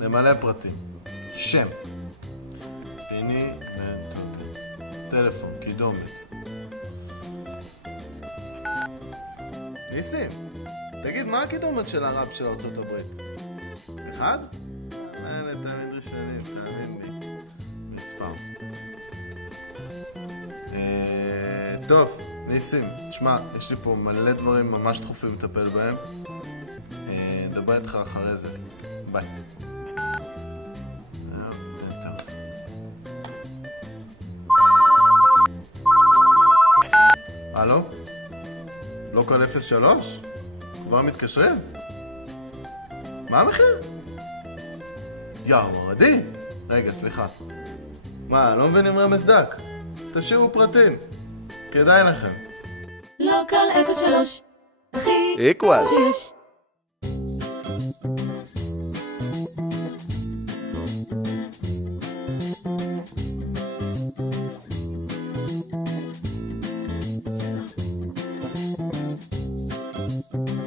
נמלא פרטים. שם. פיני בן טובי. טלפון, קידומת. ניסים, תגיד, מה הקידומת של הרב של ארצות הברית? 1? אלה תמיד ראשונים, תאמין לי. מספר. טוב, ניסים, תשמע, יש לי פה מלא דברים ממש דחופים לטפל בהם. נדבר איתך אחרי זה. ביי. הלו? לוקל 03? כבר מתקשרים? מה המחיר? יאו, מרדי? רגע, סליחה. מה, לא מבינים רמז דק? תשאירו פרטים. כדאי לכם. לוקל 03 הכי איקוואל שיש